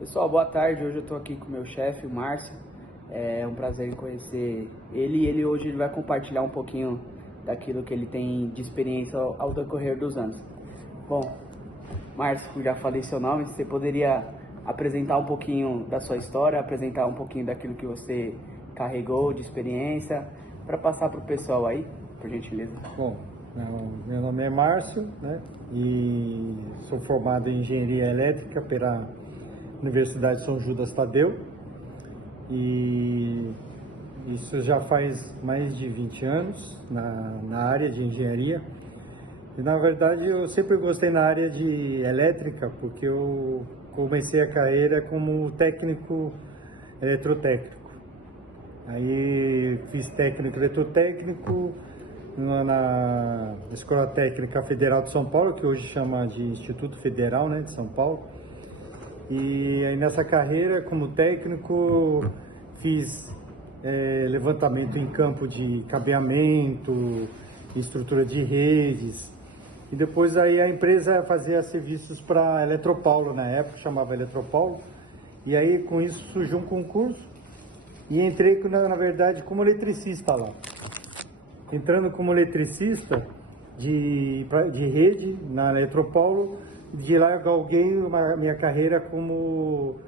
Pessoal, boa tarde. Hoje eu estou aqui com o meu chefe, o Márcio. É um prazer em conhecer ele. Ele hoje ele vai compartilhar um pouquinho daquilo que ele tem de experiência ao decorrer dos anos. Bom, Márcio, já falei seu nome. Você poderia apresentar um pouquinho da sua história, apresentar um pouquinho daquilo que você carregou de experiência, para passar para o pessoal aí, por gentileza? Bom, meu nome é Márcio, né? E sou formado em Engenharia Elétrica pela Universidade São Judas Tadeu. E isso já faz mais de 20 anos na área de engenharia. E na verdade eu sempre gostei na área de elétrica, porque eu comecei a carreira como técnico eletrotécnico. Aí fiz técnico eletrotécnico na Escola Técnica Federal de São Paulo, que hoje chama de Instituto Federal, né, de São Paulo. E aí nessa carreira como técnico fiz levantamento em campo de cabeamento, estrutura de redes. E depois aí a empresa fazia serviços para Eletropaulo, na época chamava Eletropaulo. E aí com isso surgiu um concurso e entrei na verdade como eletricista lá. Entrando como eletricista de rede na Eletropaulo, de lá eu galguei minha carreira como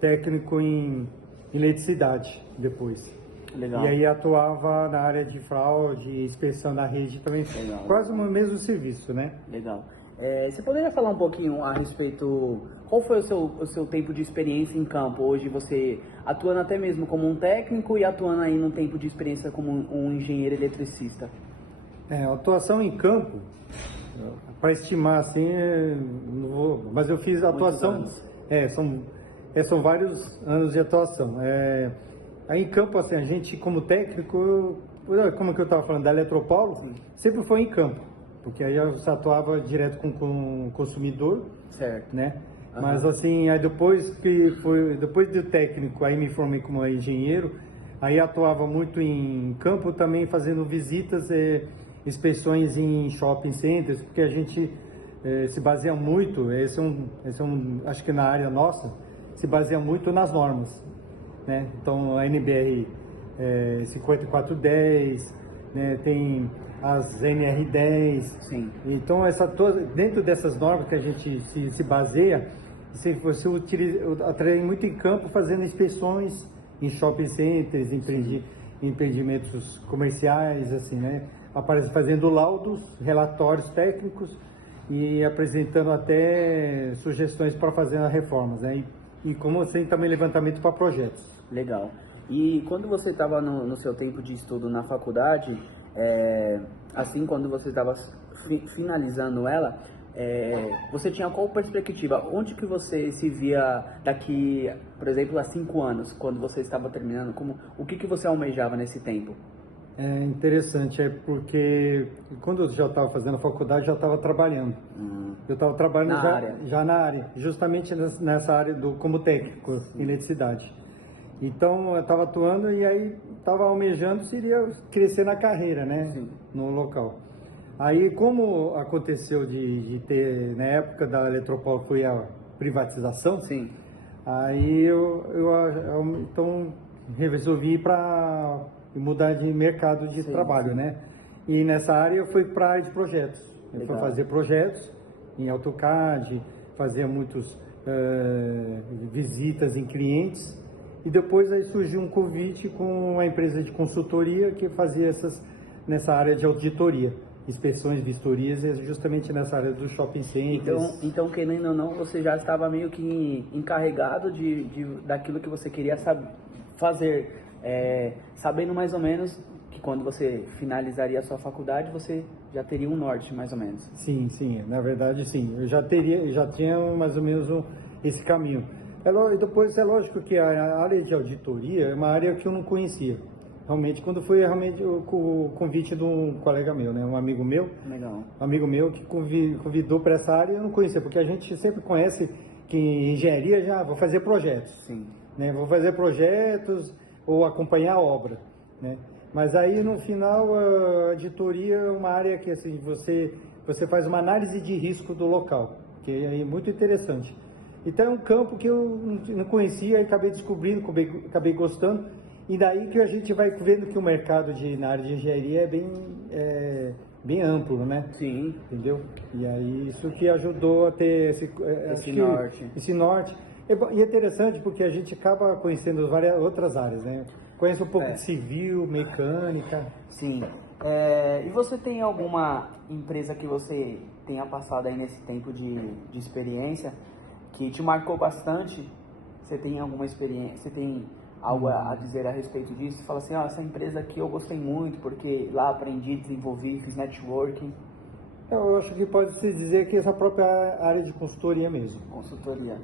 técnico em eletricidade depois. Legal. E aí atuava na área de fraude, inspeção da rede também. Legal. Quase o mesmo serviço, né? Legal. Você poderia falar um pouquinho a respeito, qual foi o seu tempo de experiência em campo? Hoje você atuando até mesmo como um técnico e atuando aí no tempo de experiência como um engenheiro eletricista. Atuação em campo, para estimar assim, não vou, mas eu fiz atuação, são vários anos de atuação. Aí em campo, assim, a gente como técnico, como que eu estava falando, da Eletropaulo, sempre foi em campo, porque aí eu atuava direto com o consumidor, certo, né? Uhum. Mas assim, aí depois do técnico, aí me formei como engenheiro, aí atuava muito em campo também, fazendo visitas, inspeções em shopping centers, porque a gente se baseia muito, acho que na área nossa, se baseia muito nas normas, né? Então a NBR 5410, né? Tem as NR10. Sim. Então dentro dessas normas que a gente se baseia, você atrai muito em campo fazendo inspeções em shopping centers, empreendimentos comerciais, assim, né? Fazendo laudos, relatórios técnicos e apresentando até sugestões para fazer as reformas, né? E como assim também levantamento para projetos. Legal. E quando você estava no seu tempo de estudo na faculdade, assim, quando você estava finalizando ela, você tinha qual perspectiva? Onde que você se via daqui, por exemplo, a 5 anos, quando você estava terminando? O que você almejava nesse tempo? É interessante, porque quando eu já estava fazendo a faculdade, já estava trabalhando. Eu estava trabalhando já na área, justamente nessa área como técnico em eletricidade. Então eu estava atuando e aí estava almejando seria crescer na carreira, né? Sim. No local. Aí como aconteceu de ter, na época da Eletropaulo foi a privatização, sim, aí então resolvi ir para mudar de mercado de trabalho, sim, né? E nessa área eu fui para a área de projetos. Eu fui fazer projetos em AutoCAD, fazia muitos visitas em clientes. E depois aí surgiu um convite com uma empresa de consultoria que fazia nessa área de auditoria, inspeções, vistorias, justamente nessa área do shopping centers. Então, querendo ou não, você já estava meio que encarregado daquilo que você queria fazer, sabendo mais ou menos que quando você finalizaria a sua faculdade, você já teria um norte, mais ou menos. Sim, na verdade sim, eu já tinha mais ou menos esse caminho. Depois é lógico que a área de auditoria é uma área que eu não conhecia. Realmente, quando foi o convite de um colega meu, né, um amigo meu. Legal. Um amigo meu que convidou para essa área, eu não conhecia, porque a gente sempre conhece que em engenharia já vou fazer projetos. Sim. Né, vou fazer projetos ou acompanhar a obra, né? Mas aí no final a auditoria é uma área que assim, você faz uma análise de risco do local, que é muito interessante. Então é um campo que eu não conhecia e acabei descobrindo, acabei gostando. E daí que a gente vai vendo que o mercado na área de engenharia bem amplo, né? Sim. Entendeu? E aí isso que ajudou a ter esse norte. E é interessante porque a gente acaba conhecendo várias outras áreas, né? Conhece um pouco de civil, mecânica. Sim. E você tem alguma empresa que você tenha passado aí nesse tempo de experiência que te marcou bastante? Você tem alguma experiência? Você tem algo a dizer a respeito disso? Você fala assim, essa empresa aqui eu gostei muito porque lá aprendi, desenvolvi, fiz networking. Eu acho que pode-se dizer que essa própria área de consultoria mesmo. Consultoria.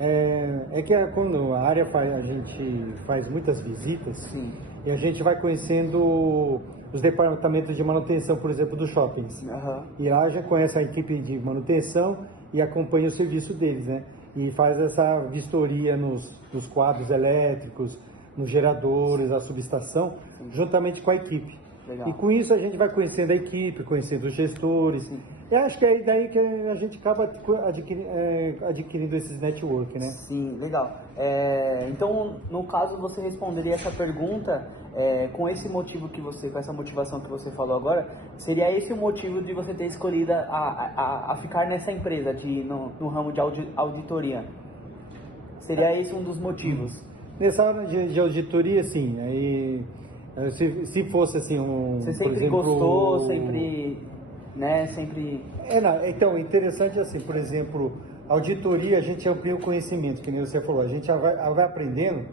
Quando a área a gente faz muitas visitas. Sim. E a gente vai conhecendo os departamentos de manutenção, por exemplo, dos shoppings. Uhum. E lá já conhece a equipe de manutenção e acompanha o serviço deles, né? E faz essa vistoria nos quadros elétricos, nos geradores, a subestação, juntamente com a equipe. Legal. E com isso a gente vai conhecendo a equipe, conhecendo os gestores. Sim. E acho que é daí que a gente acaba adquirindo esses network, né? Sim, legal. Então, no caso, você responderia essa pergunta com esse motivo com essa motivação que você falou agora, seria esse o motivo de você ter escolhido a ficar nessa empresa, no ramo de auditoria? Seria esse um dos motivos? Nessa área de auditoria, sim. Aí, se fosse assim Você sempre por exemplo, gostou, sempre, né, sempre... Então, interessante assim, por exemplo, auditoria, a gente amplia o conhecimento, que nem você falou, a gente vai aprendendo,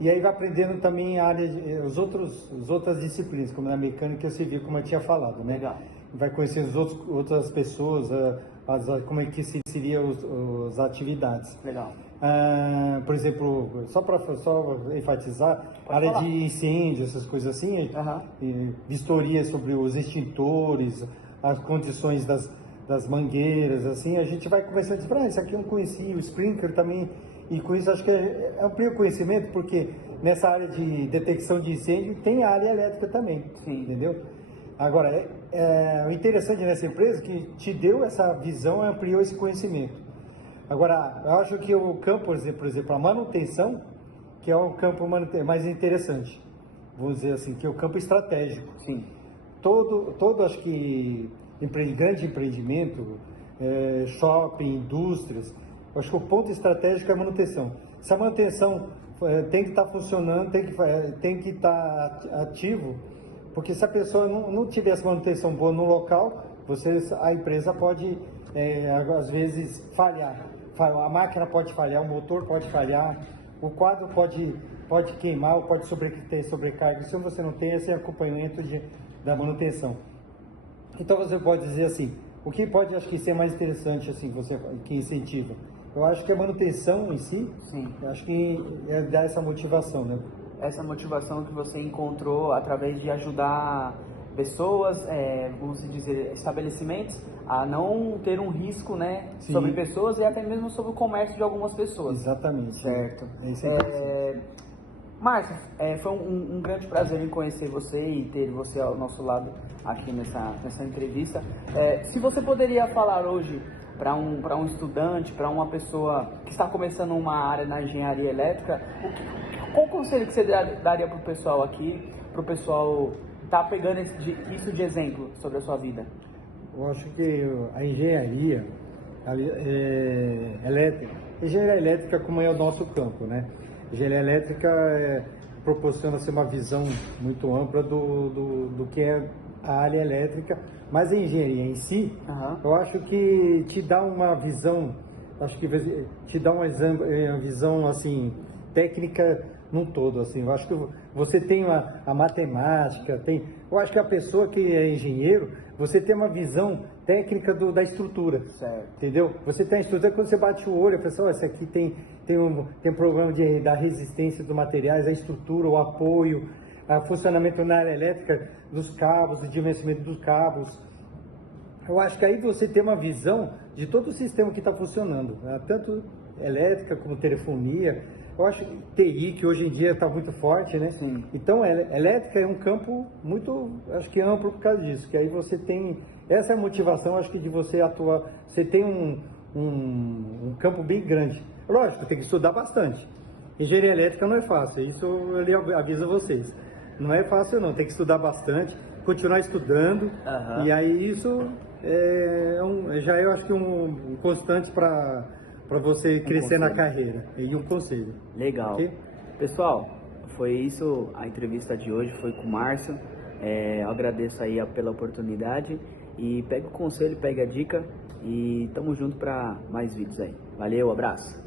e aí vai aprendendo também a área, as outras disciplinas, como na mecânica civil, como eu tinha falado, né? Legal. Vai conhecendo outras pessoas, como é que seriam as atividades. Legal. Por exemplo, só enfatizar, a área de incêndio, essas coisas assim, vistoria sobre os extintores, as condições das mangueiras, assim, a gente vai conversando, isso aqui eu não conhecia, o sprinkler também, e com isso acho que amplia o conhecimento, porque nessa área de detecção de incêndio tem a área elétrica também. Sim. Entendeu? Agora, o interessante nessa empresa é que te deu essa visão, ampliou esse conhecimento. Agora, eu acho que o campo, por exemplo, a manutenção, que é um campo mais interessante, vamos dizer assim, que é o campo estratégico. Sim. Todo acho que grande empreendimento, shopping, indústrias, acho que o ponto estratégico é a manutenção. Se a manutenção tem que estar funcionando, tem que estar ativo, porque se a pessoa não tiver essa manutenção boa no local, a empresa pode, às vezes, falhar. A máquina pode falhar, o motor pode falhar, o quadro pode queimar ou pode ter sobrecarga, se você não tem esse acompanhamento da manutenção. Então você pode dizer assim, o que pode, acho que ser mais interessante, assim, que incentiva? Eu acho que a manutenção em si, sim, acho que dá essa motivação, né? Essa motivação que você encontrou através de ajudar pessoas, vamos dizer, estabelecimentos, a não ter um risco, né, sobre pessoas e até mesmo sobre o comércio de algumas pessoas. Exatamente. Certo. Márcio, foi um grande prazer em conhecer você e ter você ao nosso lado aqui nessa entrevista. Se você poderia falar hoje para um estudante, para uma pessoa que está começando uma área na engenharia elétrica, qual conselho que você daria para o pessoal aqui, para o pessoal estar pegando isso de exemplo sobre a sua vida? Eu acho que a engenharia elétrica, como é o nosso campo, né? Engenharia elétrica proporciona-se uma visão muito ampla do que é a área elétrica, mas a engenharia em si, eu acho que te dá uma visão, visão assim técnica num todo, assim. Eu acho que você tem a matemática, eu acho que a pessoa que é engenheiro, você tem uma visão técnica da estrutura, certo. Entendeu? Você tem a estrutura, quando você bate o olho, a pessoa, esse aqui tem um problema da resistência dos materiais, a estrutura, o apoio, o funcionamento na área elétrica dos cabos, o dimensionamento dos cabos. Eu acho que aí você tem uma visão de todo o sistema que está funcionando, né? Tanto elétrica como telefonia. Eu acho que TI, que hoje em dia está muito forte, né? Sim. Então, elétrica é um campo muito, acho que amplo por causa disso, que aí você tem, essa é a motivação, acho que de você atuar, você tem um campo bem grande. Lógico, tem que estudar bastante. Engenharia elétrica não é fácil, isso eu aviso vocês. Não é fácil não, tem que estudar bastante, continuar estudando, e aí isso já eu acho que um constante para você crescer na carreira, e um conselho. Legal. Okay? Pessoal, foi isso, a entrevista de hoje foi com o Márcio. Eu agradeço aí pela oportunidade e pega o conselho, pega a dica e tamo junto para mais vídeos aí. Valeu, abraço!